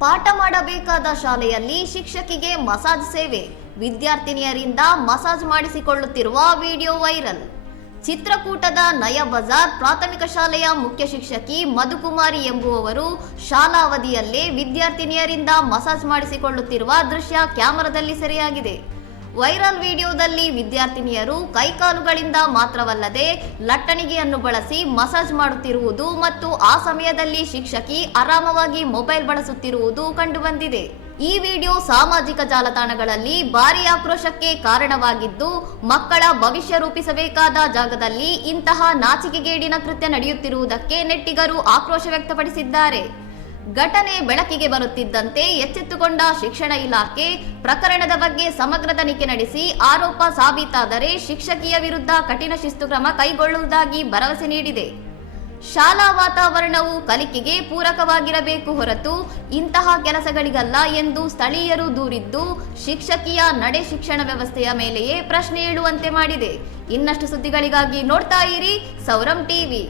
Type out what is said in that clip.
ಪಾಠ ಮಾಡಬೇಕಾದ ಶಾಲೆಯಲ್ಲಿ ಶಿಕ್ಷಕಿಗೆ ಮಸಾಜ್ ಸೇವೆ, ವಿದ್ಯಾರ್ಥಿನಿಯರಿಂದ ಮಸಾಜ್ ಮಾಡಿಸಿಕೊಳ್ಳುತ್ತಿರುವ ವಿಡಿಯೋ ವೈರಲ್. ಚಿತ್ರಕೂಟದ ನಯ ಬಜಾರ್ ಪ್ರಾಥಮಿಕ ಶಾಲೆಯ ಮುಖ್ಯ ಶಿಕ್ಷಕಿ ಮಧುಕುಮಾರಿ ಎಂಬುವವರು ಶಾಲಾ ಅವಧಿಯಲ್ಲೇ ವಿದ್ಯಾರ್ಥಿನಿಯರಿಂದ ಮಸಾಜ್ ಮಾಡಿಸಿಕೊಳ್ಳುತ್ತಿರುವ ದೃಶ್ಯ ಕ್ಯಾಮೆರಾದಲ್ಲಿ ಸೆರೆಯಾಗಿದೆ. ವೈರಲ್ ವಿಡಿಯೋದಲ್ಲಿ ವಿದ್ಯಾರ್ಥಿನಿಯರು ಕೈಕಾಲುಗಳಿಂದ ಮಾತ್ರವಲ್ಲದೆ ಲಟ್ಟಣಿಗೆಯನ್ನು ಬಳಸಿ ಮಸಾಜ್ ಮಾಡುತ್ತಿರುವುದು ಮತ್ತು ಆ ಸಮಯದಲ್ಲಿ ಶಿಕ್ಷಕಿ ಆರಾಮವಾಗಿ ಮೊಬೈಲ್ ಬಳಸುತ್ತಿರುವುದು ಕಂಡುಬಂದಿದೆ. ಈ ವಿಡಿಯೋ ಸಾಮಾಜಿಕ ಜಾಲತಾಣಗಳಲ್ಲಿ ಭಾರೀ ಆಕ್ರೋಶಕ್ಕೆ ಕಾರಣವಾಗಿದ್ದು, ಮಕ್ಕಳ ಭವಿಷ್ಯ ರೂಪಿಸಬೇಕಾದ ಜಾಗದಲ್ಲಿ ಇಂತಹ ನಾಚಿಕೆಗೇಡಿನ ಕೃತ್ಯ ನಡೆಯುತ್ತಿರುವುದಕ್ಕೆ ನೆಟ್ಟಿಗರು ಆಕ್ರೋಶ ವ್ಯಕ್ತಪಡಿಸಿದ್ದಾರೆ. ಘಟನೆ ಬೆಳಕಿಗೆ ಬರುತ್ತಿದ್ದಂತೆ ಎಚ್ಚೆತ್ತುಕೊಂಡ ಶಿಕ್ಷಣ ಇಲಾಖೆ ಪ್ರಕರಣದ ಬಗ್ಗೆ ಸಮಗ್ರ ತನಿಖೆ ನಡೆಸಿ ಆರೋಪ ಸಾಬೀತಾದರೆ ಶಿಕ್ಷಕಿಯ ವಿರುದ್ಧ ಕಠಿಣ ಶಿಸ್ತು ಕ್ರಮ ಕೈಗೊಳ್ಳುವುದಾಗಿ ಭರವಸೆ ನೀಡಿದೆ. ಶಾಲಾ ವಾತಾವರಣವು ಕಲಿಕೆಗೆ ಪೂರಕವಾಗಿರಬೇಕು ಹೊರತು ಇಂತಹ ಕೆಲಸಗಳಿಗಲ್ಲ ಎಂದು ಸ್ಥಳೀಯರು ದೂರಿದ್ದು, ಶಿಕ್ಷಕಿಯ ನಡೆ ಶಿಕ್ಷಣ ವ್ಯವಸ್ಥೆಯ ಮೇಲೆಯೇ ಪ್ರಶ್ನೆ ಏಳುವಂತೆ ಮಾಡಿದೆ. ಇನ್ನಷ್ಟು ಸುದ್ದಿಗಳಿಗಾಗಿ ನೋಡ್ತಾ ಇರಿ ಸೌರಂ ಟಿವಿ.